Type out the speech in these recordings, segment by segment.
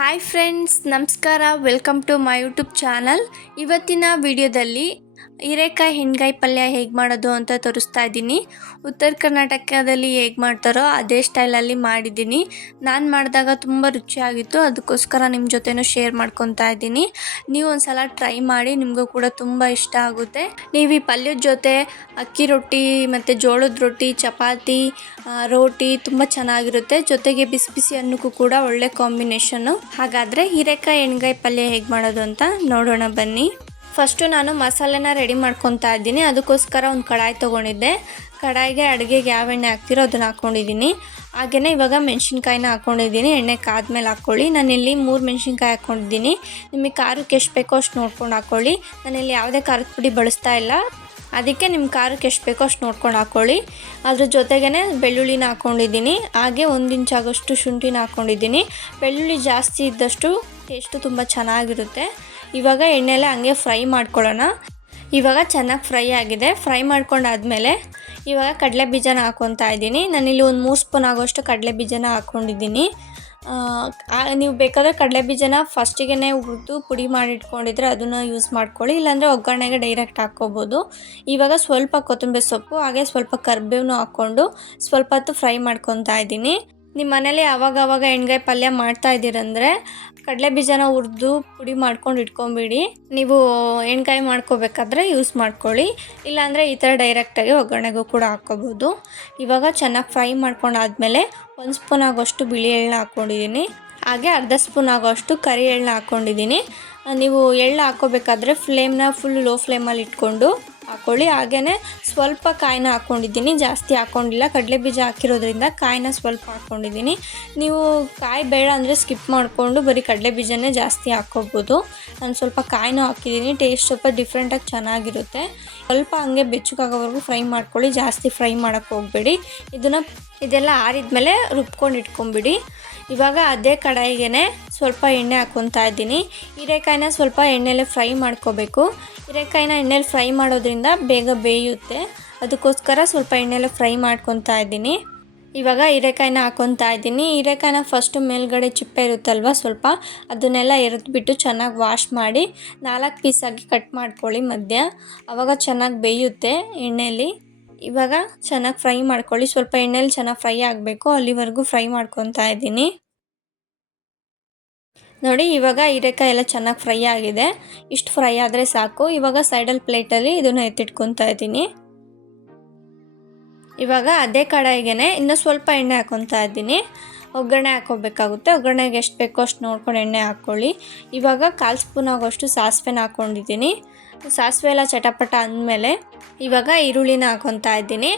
Hi friends, ನಮಸ್ಕಾರ. Welcome to my YouTube channel. ಇವತ್ತಿನ ವಿಡಿಯೋದಲ್ಲಿ ಹೀರೆಕಾಯಿ ಹೆಣ್ಗಾಯಿ ಪಲ್ಯ ಹೇಗೆ ಮಾಡೋದು ಅಂತ ತೋರಿಸ್ತಾ ಇದ್ದೀನಿ. ಉತ್ತರ ಕರ್ನಾಟಕದಲ್ಲಿ ಹೇಗೆ ಮಾಡ್ತಾರೋ ಅದೇ ಸ್ಟೈಲಲ್ಲಿ ಮಾಡಿದ್ದೀನಿ. ನಾನು ಮಾಡಿದಾಗ ತುಂಬ ರುಚಿಯಾಗಿತ್ತು, ಅದಕ್ಕೋಸ್ಕರ ನಿಮ್ಮ ಜೊತೆನೂ ಶೇರ್ ಮಾಡ್ಕೊತಾ ಇದ್ದೀನಿ. ನೀವು ಒಂದು ಸಲ ಟ್ರೈ ಮಾಡಿ, ನಿಮಗೂ ಕೂಡ ತುಂಬ ಇಷ್ಟ ಆಗುತ್ತೆ. ನೀವು ಈ ಪಲ್ಯದ ಜೊತೆ ಅಕ್ಕಿ ರೊಟ್ಟಿ ಮತ್ತು ಜೋಳದ ರೊಟ್ಟಿ, ಚಪಾತಿ, ರೋಟಿ ತುಂಬ ಚೆನ್ನಾಗಿರುತ್ತೆ. ಜೊತೆಗೆ ಬಿಸಿ ಬಿಸಿ ಅನ್ನಕ್ಕೂ ಕೂಡ ಒಳ್ಳೆ ಕಾಂಬಿನೇಷನ್ನು. ಹಾಗಾದರೆ ಹೀರೆಕಾಯಿ ಎಣ್ಗಾಯಿ ಪಲ್ಯ ಹೇಗೆ ಮಾಡೋದು ಅಂತ ನೋಡೋಣ ಬನ್ನಿ. ಫಸ್ಟು ನಾನು ಮಸಾಲೆನ ರೆಡಿ ಮಾಡ್ಕೊತಾ ಇದ್ದೀನಿ. ಅದಕ್ಕೋಸ್ಕರ ಒಂದು ಕಡಾಯಿ ತೊಗೊಂಡಿದ್ದೆ. ಕಡಾಯಿಗೆ ಅಡುಗೆಗೆ ಯಾವ ಎಣ್ಣೆ ಹಾಕ್ತಿರೋ ಅದನ್ನು ಹಾಕ್ಕೊಂಡಿದ್ದೀನಿ. ಹಾಗೆಯೇ ಇವಾಗ ಮೆಣಸಿನ್ಕಾಯಿನ ಹಾಕ್ಕೊಂಡಿದ್ದೀನಿ. ಎಣ್ಣೆ ಕಾದ್ಮೇಲೆ ಹಾಕ್ಕೊಳ್ಳಿ. ನಾನಿಲ್ಲಿ 3 ಮೆಣಸಿನ್ಕಾಯಿ ಹಾಕ್ಕೊಂಡಿದ್ದೀನಿ. ನಿಮಗೆ ಖಾರಕ್ಕೆ ಎಷ್ಟು ಬೇಕೋ ಅಷ್ಟು ನೋಡ್ಕೊಂಡು ಹಾಕ್ಕೊಳ್ಳಿ. ನಾನಿಲ್ಲಿ ಯಾವುದೇ ಖಾರದ ಪುಡಿ ಬಳಸ್ತಾ ಇಲ್ಲ, ಅದಕ್ಕೆ ನಿಮ್ಮ ಖಾರಕ್ಕೆ ಎಷ್ಟು ಬೇಕೋ ಅಷ್ಟು ನೋಡ್ಕೊಂಡು ಹಾಕ್ಕೊಳ್ಳಿ. ಅದ್ರ ಜೊತೆಗೇ ಬೆಳ್ಳುಳ್ಳಿನ ಹಾಕ್ಕೊಂಡಿದ್ದೀನಿ. ಹಾಗೆ 1 ಇಂಚ್ ಆಗೋಷ್ಟು ಶುಂಠಿನ ಹಾಕ್ಕೊಂಡಿದ್ದೀನಿ. ಬೆಳ್ಳುಳ್ಳಿ ಜಾಸ್ತಿ ಇದ್ದಷ್ಟು ಟೇಸ್ಟು ತುಂಬ ಚೆನ್ನಾಗಿರುತ್ತೆ. ಇವಾಗ ಎಣ್ಣೆಲೆ ಹಂಗೆ ಫ್ರೈ ಮಾಡ್ಕೊಳ್ಳೋಣ. ಇವಾಗ ಚೆನ್ನಾಗಿ ಫ್ರೈ ಆಗಿದೆ. ಫ್ರೈ ಮಾಡ್ಕೊಂಡಾದ್ಮೇಲೆ ಇವಾಗ ಕಡಲೆ ಬೀಜನ ಹಾಕ್ಕೊತಾ ಇದ್ದೀನಿ. ನಾನಿಲ್ಲಿ ಒಂದು 3 ಸ್ಪೂನ್ ಆಗೋಷ್ಟು ಕಡಲೆ ಬೀಜನ ಹಾಕ್ಕೊಂಡಿದ್ದೀನಿ. ನೀವು ಬೇಕಾದರೆ ಕಡಲೆ ಬೀಜನ ಫಸ್ಟಿಗೆ ಹುರಿದು ಪುಡಿ ಮಾಡಿಟ್ಕೊಂಡಿದ್ರೆ ಅದನ್ನು ಯೂಸ್ ಮಾಡ್ಕೊಳ್ಳಿ, ಇಲ್ಲಾಂದರೆ ಒಗ್ಗರಣೆಗೆ ಡೈರೆಕ್ಟ್ ಹಾಕ್ಕೋಬೋದು. ಇವಾಗ ಸ್ವಲ್ಪ ಕೊತ್ತಂಬರಿ ಸೊಪ್ಪು ಹಾಗೆ ಸ್ವಲ್ಪ ಕರಿಬೇವನ್ನು ಹಾಕ್ಕೊಂಡು ಸ್ವಲ್ಪ ಹೊತ್ತು ಫ್ರೈ ಮಾಡ್ಕೊತಾ ಇದ್ದೀನಿ. ನಿಮ್ಮ ಮನೇಲಿ ಆವಾಗವಾಗ ಎಣ್ಗಾಯಿ ಪಲ್ಯ ಮಾಡ್ತಾ ಇದ್ದೀರಂದರೆ ಕಡಲೆ ಬೀಜನ ಹುರಿದು ಪುಡಿ ಮಾಡ್ಕೊಂಡು ಇಟ್ಕೊಂಬಿಡಿ. ನೀವು ಎಣ್ಗಾಯಿ ಮಾಡ್ಕೋಬೇಕಾದ್ರೆ ಯೂಸ್ ಮಾಡ್ಕೊಳ್ಳಿ, ಇಲ್ಲಾಂದರೆ ಈ ಥರ ಡೈರೆಕ್ಟಾಗಿ ಒಗ್ಗರಣೆಗೂ ಕೂಡ ಹಾಕ್ಕೋಬೋದು. ಇವಾಗ ಚೆನ್ನಾಗಿ ಫ್ರೈ ಮಾಡ್ಕೊಂಡಾದ್ಮೇಲೆ 1 ಸ್ಪೂನ್ ಆಗೋಷ್ಟು ಬಿಳಿ ಎಳ್ಳನ್ನ ಹಾಕ್ಕೊಂಡಿದ್ದೀನಿ. ಹಾಗೆ ಅರ್ಧ ಸ್ಪೂನ್ ಆಗೋಷ್ಟು ಕರಿ ಎಳ್ಳನ್ನ ಹಾಕ್ಕೊಂಡಿದ್ದೀನಿ. ನೀವು ಎಳ್ಳು ಹಾಕ್ಕೋಬೇಕಾದ್ರೆ ಫ್ಲೇಮ್ನ ಫುಲ್ ಲೋ ಫ್ಲೇಮಲ್ಲಿ ಇಟ್ಕೊಂಡು ಹಾಕ್ಕೊಳ್ಳಿ. ಹಾಗೆಯೇ ಸ್ವಲ್ಪ ಕಾಯಿನ ಹಾಕ್ಕೊಂಡಿದ್ದೀನಿ, ಜಾಸ್ತಿ ಹಾಕ್ಕೊಂಡಿಲ್ಲ. ಕಡಲೆ ಬೀಜ ಹಾಕಿರೋದ್ರಿಂದ ಕಾಯಿನ ಸ್ವಲ್ಪ ಹಾಕ್ಕೊಂಡಿದ್ದೀನಿ. ನೀವು ಕಾಯಿ ಬೇಡ ಅಂದರೆ ಸ್ಕಿಪ್ ಮಾಡಿಕೊಂಡು ಬರೀ ಕಡಲೆ ಬೀಜನೇ ಜಾಸ್ತಿ ಹಾಕ್ಕೋಬೋದು. ನಾನು ಸ್ವಲ್ಪ ಕಾಯಿನೂ ಹಾಕಿದ್ದೀನಿ. ಟೇಸ್ಟ್ ಸ್ವಲ್ಪ ಡಿಫ್ರೆಂಟಾಗಿ ಚೆನ್ನಾಗಿರುತ್ತೆ. ಸ್ವಲ್ಪ ಹಂಗೆ ಬೆಚ್ಚಗಾಗೋವರೆಗೂ ಫ್ರೈ ಮಾಡ್ಕೊಳ್ಳಿ, ಜಾಸ್ತಿ ಫ್ರೈ ಮಾಡೋಕ್ಕೆ ಹೋಗಬೇಡಿ. ಇದೆಲ್ಲ ಆರಿದ್ಮೇಲೆ ರುಬ್ಕೊಂಡು ಇಟ್ಕೊಂಬಿಡಿ. ಇವಾಗ ಅದೇ ಕಡಾಯಿಗೆ ಸ್ವಲ್ಪ ಎಣ್ಣೆ ಹಾಕ್ಕೊತಾ ಇದ್ದೀನಿ. ಹೀರೆಕಾಯಿನ ಸ್ವಲ್ಪ ಎಣ್ಣೆಲೆ ಫ್ರೈ ಮಾಡ್ಕೋಬೇಕು. ಹೀರೆಕಾಯಿನ ಎಣ್ಣೆಲಿ ಫ್ರೈ ಮಾಡೋದ್ರಿಂದ ಬೇಗ ಬೇಯುತ್ತೆ, ಅದಕ್ಕೋಸ್ಕರ ಸ್ವಲ್ಪ ಎಣ್ಣೆಲೆ ಫ್ರೈ ಮಾಡ್ಕೊತಾ ಇದ್ದೀನಿ. ಇವಾಗ ಹೀರೆಕಾಯಿನ ಹಾಕ್ಕೊತಾ ಇದ್ದೀನಿ. ಹೀರೆಕಾಯಿನ ಫಸ್ಟು ಮೇಲ್ಗಡೆ ಚಿಪ್ಪೆ ಇರುತ್ತಲ್ವ, ಸ್ವಲ್ಪ ಅದನ್ನೆಲ್ಲ ಎರೆದ್ಬಿಟ್ಟು ಚೆನ್ನಾಗಿ ವಾಶ್ ಮಾಡಿ 4 ಪೀಸಾಗಿ ಕಟ್ ಮಾಡ್ಕೊಳ್ಳಿ ಮಧ್ಯ. ಆವಾಗ ಚೆನ್ನಾಗಿ ಬೇಯುತ್ತೆ ಎಣ್ಣೆಯಲ್ಲಿ. ಇವಾಗ ಚೆನ್ನಾಗಿ ಫ್ರೈ ಮಾಡ್ಕೊಳ್ಳಿ. ಸ್ವಲ್ಪ ಎಣ್ಣೆಲಿ ಚೆನ್ನಾಗಿ ಫ್ರೈ ಆಗಬೇಕು, ಅಲ್ಲಿವರೆಗೂ ಫ್ರೈ ಮಾಡ್ಕೊತಾ ಇದ್ದೀನಿ. ನೋಡಿ, ಇವಾಗ ಹೀರೆಕಾಯಿ ಎಲ್ಲ ಚೆನ್ನಾಗಿ ಫ್ರೈ ಆಗಿದೆ. ಇಷ್ಟು ಫ್ರೈ ಆದರೆ ಸಾಕು. ಇವಾಗ ಸೈಡಲ್ಲಿ ಪ್ಲೇಟಲ್ಲಿ ಇದನ್ನು ಎತ್ತಿಟ್ಕೊತಾ ಇದ್ದೀನಿ. ಇವಾಗ ಅದೇ ಕಡಾಯಿಗೆ ಇನ್ನೂ ಸ್ವಲ್ಪ ಎಣ್ಣೆ ಹಾಕ್ಕೊತಾ ಇದ್ದೀನಿ. ಒಗ್ಗರಣೆ ಹಾಕ್ಕೋಬೇಕಾಗುತ್ತೆ. ಒಗ್ಗರಣೆಗೆ ಎಷ್ಟು ಬೇಕೋ ಅಷ್ಟು ನೋಡ್ಕೊಂಡು ಎಣ್ಣೆ ಹಾಕ್ಕೊಳ್ಳಿ. ಇವಾಗ 1/4 ಸ್ಪೂನ್ ಆಗೋಷ್ಟು ಸಾಸಿವೆನ ಹಾಕ್ಕೊಂಡಿದ್ದೀನಿ. ಸಾಸಿವೆ ಎಲ್ಲ ಚಟಪಟ ಅಂದಮೇಲೆ ಇವಾಗ ಈರುಳ್ಳಿನ ಹಾಕ್ಕೊತಾ ಇದ್ದೀನಿ.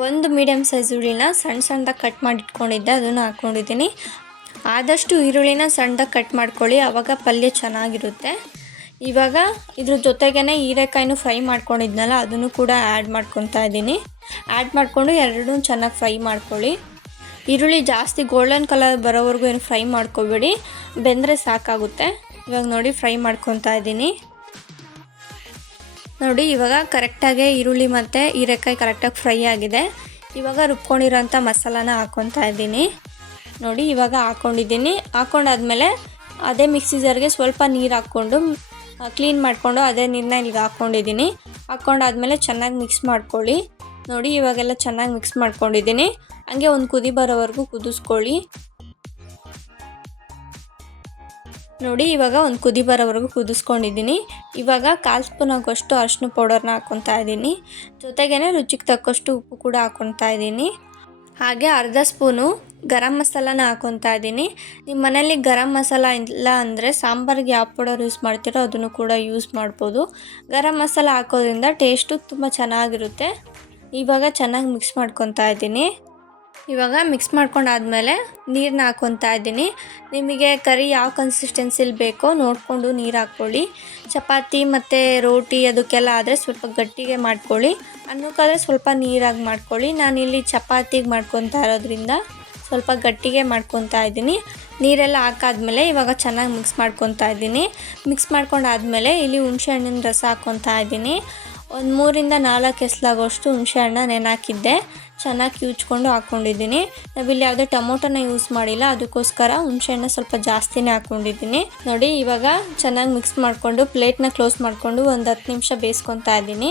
1 ಮೀಡಿಯಮ್ ಸೈಜ್ ಈರುಳ್ಳಿನ ಸಣ್ಣದಾಗಿ ಕಟ್ ಮಾಡಿ ಇಟ್ಕೊಂಡಿದ್ದೆ, ಅದನ್ನು ಹಾಕ್ಕೊಂಡಿದ್ದೀನಿ. ಆದಷ್ಟು ಈರುಳ್ಳಿನ ಸಣ್ಣದಾಗಿ ಕಟ್ ಮಾಡ್ಕೊಳ್ಳಿ, ಆವಾಗ ಪಲ್ಯ ಚೆನ್ನಾಗಿರುತ್ತೆ. ಇವಾಗ ಇದ್ರ ಜೊತೆಗೇ ಹೀರೆಕಾಯಿನೂ ಫ್ರೈ ಮಾಡ್ಕೊಂಡಿದ್ನಲ್ಲ, ಅದನ್ನು ಕೂಡ ಆ್ಯಡ್ ಮಾಡ್ಕೊತಾ ಇದ್ದೀನಿ. ಆ್ಯಡ್ ಮಾಡಿಕೊಂಡು ಎರಡೂ ಚೆನ್ನಾಗಿ ಫ್ರೈ ಮಾಡ್ಕೊಳ್ಳಿ. ಈರುಳ್ಳಿ ಜಾಸ್ತಿ ಗೋಲ್ಡನ್ ಕಲರ್ ಬರೋವರೆಗೂ ಏನು ಫ್ರೈ ಮಾಡ್ಕೊಬೇಡಿ, ಬೆಂದರೆ ಸಾಕಾಗುತ್ತೆ. ಇವಾಗ ನೋಡಿ ಫ್ರೈ ಮಾಡ್ಕೊತಾ ಇದ್ದೀನಿ. ನೋಡಿ, ಇವಾಗ ಕರೆಕ್ಟಾಗಿ ಈರುಳ್ಳಿ ಮತ್ತು ಹೀರೆಕಾಯಿ ಕರೆಕ್ಟಾಗಿ ಫ್ರೈ ಆಗಿದೆ. ಇವಾಗ ರುಬ್ಕೊಂಡಿರೋಂಥ ಮಸಾಲಾನ ಹಾಕ್ಕೊತಾ ಇದ್ದೀನಿ. ನೋಡಿ, ಇವಾಗ ಹಾಕ್ಕೊಂಡಿದ್ದೀನಿ. ಹಾಕ್ಕೊಂಡಾದ್ಮೇಲೆ ಅದೇ ಮಿಕ್ಸಿ ಜಾರ್ಗೆ ಸ್ವಲ್ಪ ನೀರು ಹಾಕ್ಕೊಂಡು ಕ್ಲೀನ್ ಮಾಡಿಕೊಂಡು ಅದೇ ನೀರನ್ನ ಇಲ್ಲಿಗೆ ಹಾಕ್ಕೊಂಡಿದ್ದೀನಿ. ಹಾಕ್ಕೊಂಡಾದ್ಮೇಲೆ ಚೆನ್ನಾಗಿ ಮಿಕ್ಸ್ ಮಾಡ್ಕೊಳ್ಳಿ. ನೋಡಿ, ಇವಾಗೆಲ್ಲ ಚೆನ್ನಾಗಿ ಮಿಕ್ಸ್ ಮಾಡ್ಕೊಂಡಿದ್ದೀನಿ. ಹಂಗೆ ಒಂದು ಕುದಿ ಬರೋವರೆಗೂ ಕುದಿಸ್ಕೊಳ್ಳಿ. ನೋಡಿ, ಇವಾಗ ಒಂದು ಕುದಿ ಬರೋವರೆಗೂ ಕುದಿಸ್ಕೊಂಡಿದ್ದೀನಿ. ಇವಾಗ 1/4 ಸ್ಪೂನ್ ಆಗೋಷ್ಟು ಅರಿಶಿನ ಪೌಡರ್ನ ಹಾಕ್ಕೊತಾ ಇದ್ದೀನಿ. ಜೊತೆಗೇ ರುಚಿಗೆ ತಕ್ಕಷ್ಟು ಉಪ್ಪು ಕೂಡ ಹಾಕ್ಕೊತಾ ಇದ್ದೀನಿ. ಹಾಗೆ ಅರ್ಧ ಸ್ಪೂನು ಗರಂ ಮಸಾಲಾನ ಹಾಕ್ಕೊತಾ ಇದ್ದೀನಿ. ನಿಮ್ಮ ಮನೇಲಿ ಗರಂ ಮಸಾಲ ಇಲ್ಲ ಅಂದರೆ ಸಾಂಬಾರಿಗೆ ಯಾವ ಪೌಡರ್ ಯೂಸ್ ಮಾಡ್ತೀರೋ ಅದನ್ನು ಕೂಡ ಯೂಸ್ ಮಾಡ್ಬೋದು. ಗರಂ ಮಸಾಲ ಹಾಕೋದ್ರಿಂದ ಟೇಸ್ಟು ತುಂಬ ಚೆನ್ನಾಗಿರುತ್ತೆ. ಇವಾಗ ಚೆನ್ನಾಗಿ ಮಿಕ್ಸ್ ಮಾಡ್ಕೊತಾ ಇದ್ದೀನಿ. ಇವಾಗ ಮಿಕ್ಸ್ ಮಾಡ್ಕೊಂಡಾದ್ಮೇಲೆ ನೀರನ್ನ ಹಾಕ್ಕೊತಾ ಇದ್ದೀನಿ. ನಿಮಗೆ ಕರಿ ಯಾವ ಕನ್ಸಿಸ್ಟೆನ್ಸಿಲಿ ಬೇಕೋ ನೋಡಿಕೊಂಡು ನೀರು ಹಾಕ್ಕೊಳ್ಳಿ. ಚಪಾತಿ ಮತ್ತು ರೋಟಿ ಅದಕ್ಕೆಲ್ಲ ಆದರೆ ಸ್ವಲ್ಪ ಗಟ್ಟಿಗೆ ಮಾಡ್ಕೊಳ್ಳಿ. ಅನ್ನಕ್ಕಾದರೆ ಸ್ವಲ್ಪ ನೀರಾಗಿ ಮಾಡ್ಕೊಳ್ಳಿ. ನಾನಿಲ್ಲಿ ಚಪಾತಿಗೆ ಮಾಡ್ಕೊತಾ ಇರೋದ್ರಿಂದ ಸ್ವಲ್ಪ ಗಟ್ಟಿಗೆ ಮಾಡ್ಕೊತಾ ಇದ್ದೀನಿ. ನೀರೆಲ್ಲ ಹಾಕಾದ್ಮೇಲೆ ಇವಾಗ ಚೆನ್ನಾಗಿ ಮಿಕ್ಸ್ ಮಾಡ್ಕೊತಾ ಇದ್ದೀನಿ. ಮಿಕ್ಸ್ ಮಾಡ್ಕೊಂಡಾದ್ಮೇಲೆ ಇಲ್ಲಿ ಹುಣಸೆ ಹಣ್ಣಿನ ರಸ ಹಾಕ್ಕೊತಾ ಇದ್ದೀನಿ. ಒಂದು 3-4 ಎಸ್ಲಾಗೋಷ್ಟು ಹುಣಸೆ ಹಣ್ಣ ನೆನೆ ಹಾಕಿದ್ದೆ. ಚೆನ್ನಾಗಿ ಕಿವುಚ್ಕೊಂಡು ಹಾಕ್ಕೊಂಡಿದ್ದೀನಿ. ನಾವಿಲ್ಲಿ ಯಾವುದೇ ಟೊಮೊಟೊನ ಯೂಸ್ ಮಾಡಿಲ್ಲ, ಅದಕ್ಕೋಸ್ಕರ ಹುಣಸೆ ಹಣ್ಣು ಸ್ವಲ್ಪ ಜಾಸ್ತಿನೇ ಹಾಕ್ಕೊಂಡಿದ್ದೀನಿ. ನೋಡಿ, ಇವಾಗ ಚೆನ್ನಾಗಿ ಮಿಕ್ಸ್ ಮಾಡಿಕೊಂಡು ಪ್ಲೇಟ್ನ ಕ್ಲೋಸ್ ಮಾಡಿಕೊಂಡು ಒಂದು 10 ನಿಮಿಷ ಬೇಯಿಸ್ಕೊತಾ ಇದ್ದೀನಿ.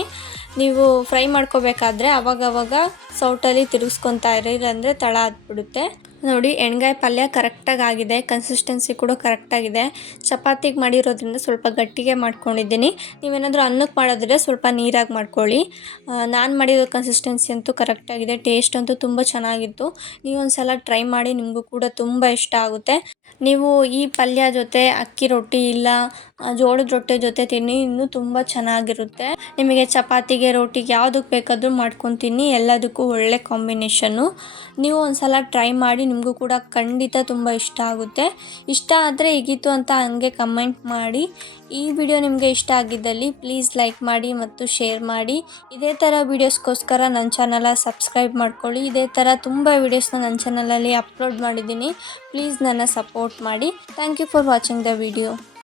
ನೀವು ಫ್ರೈ ಮಾಡ್ಕೋಬೇಕಾದ್ರೆ ಅವಾಗವಾಗ ಸೌಟಲ್ಲಿ ತಿರುಗಿಸ್ಕೊತಾ ಇರಿ, ಇಲ್ಲಾಂದರೆ ತಳ ಹತ್ಬಿಡುತ್ತೆ. ನೋಡಿ, ಎಣ್ಗಾಯಿ ಪಲ್ಯ ಕರೆಕ್ಟಾಗಿ ಆಗಿದೆ, ಕನ್ಸಿಸ್ಟೆನ್ಸಿ ಕೂಡ ಕರೆಕ್ಟಾಗಿದೆ. ಚಪಾತಿಗೆ ಮಾಡಿರೋದ್ರಿಂದ ಸ್ವಲ್ಪ ಗಟ್ಟಿಗೆ ಮಾಡ್ಕೊಂಡಿದ್ದೀನಿ. ನೀವೇನಾದರೂ ಅನ್ನಕ್ಕೆ ಮಾಡೋದ್ರೆ ಸ್ವಲ್ಪ ನೀರಾಗಿ ಮಾಡ್ಕೊಳ್ಳಿ. ನಾನು ಮಾಡಿರೋ ಕನ್ಸಿಸ್ಟೆನ್ಸಿ ಅಂತೂ ಕರೆಕ್ಟಾಗಿದೆ. ಟೇಸ್ಟ್ ಅಂತೂ ತುಂಬ ಚೆನ್ನಾಗಿತ್ತು. ನೀವೊಂದು ಸಲ ಟ್ರೈ ಮಾಡಿ, ನಿಮಗೂ ಕೂಡ ತುಂಬ ಇಷ್ಟ ಆಗುತ್ತೆ. ನೀವು ಈ ಪಲ್ಯ ಜೊತೆ ಅಕ್ಕಿ ರೊಟ್ಟಿ ಇಲ್ಲ ಜೋಳದ ರೊಟ್ಟಿ ಜೊತೆ ತಿನ್ನಿ, ಇನ್ನೂ ತುಂಬ ಚೆನ್ನಾಗಿರುತ್ತೆ. ನಿಮಗೆ ಚಪಾತಿಗೆ ರೋಟಿಗೆ ಯಾವುದಕ್ಕೆ ಬೇಕಾದರೂ ಮಾಡ್ಕೊಂಡು ತಿನ್ನಿ, ಎಲ್ಲದಕ್ಕೂ ಒಳ್ಳೆ ಕಾಂಬಿನೇಷನ್ನು. ನೀವು ಒಂದು ಸಲ ಟ್ರೈ ಮಾಡಿ, ನಿಮಗೂ ಕೂಡ ಖಂಡಿತ ತುಂಬ ಇಷ್ಟ ಆಗುತ್ತೆ. ಇಷ್ಟ ಆದರೆ ಹೀಗಿತ್ತು ಅಂತ ಹಂಗೆ ಕಮೆಂಟ್ ಮಾಡಿ. ಈ ವಿಡಿಯೋ ನಿಮಗೆ ಇಷ್ಟ ಆಗಿದ್ದಲ್ಲಿ ಪ್ಲೀಸ್ ಲೈಕ್ ಮಾಡಿ ಮತ್ತು ಶೇರ್ ಮಾಡಿ. ಇದೇ ಥರ ವೀಡಿಯೋಸ್ಗೋಸ್ಕರ ನನ್ನ ಚಾನಲ ಸಬ್ಸ್ಕ್ರೈಬ್ ಮಾಡ್ಕೊಳ್ಳಿ. ಇದೇ ಥರ ತುಂಬ ವೀಡಿಯೋಸ್ನ ನನ್ನ ಚಾನಲಲ್ಲಿ ಅಪ್ಲೋಡ್ ಮಾಡಿದ್ದೀನಿ. ಪ್ಲೀಸ್ ನನ್ನ ಸಪೋರ್ಟ್ ಮಾಡಿ. Thank you for watching the video.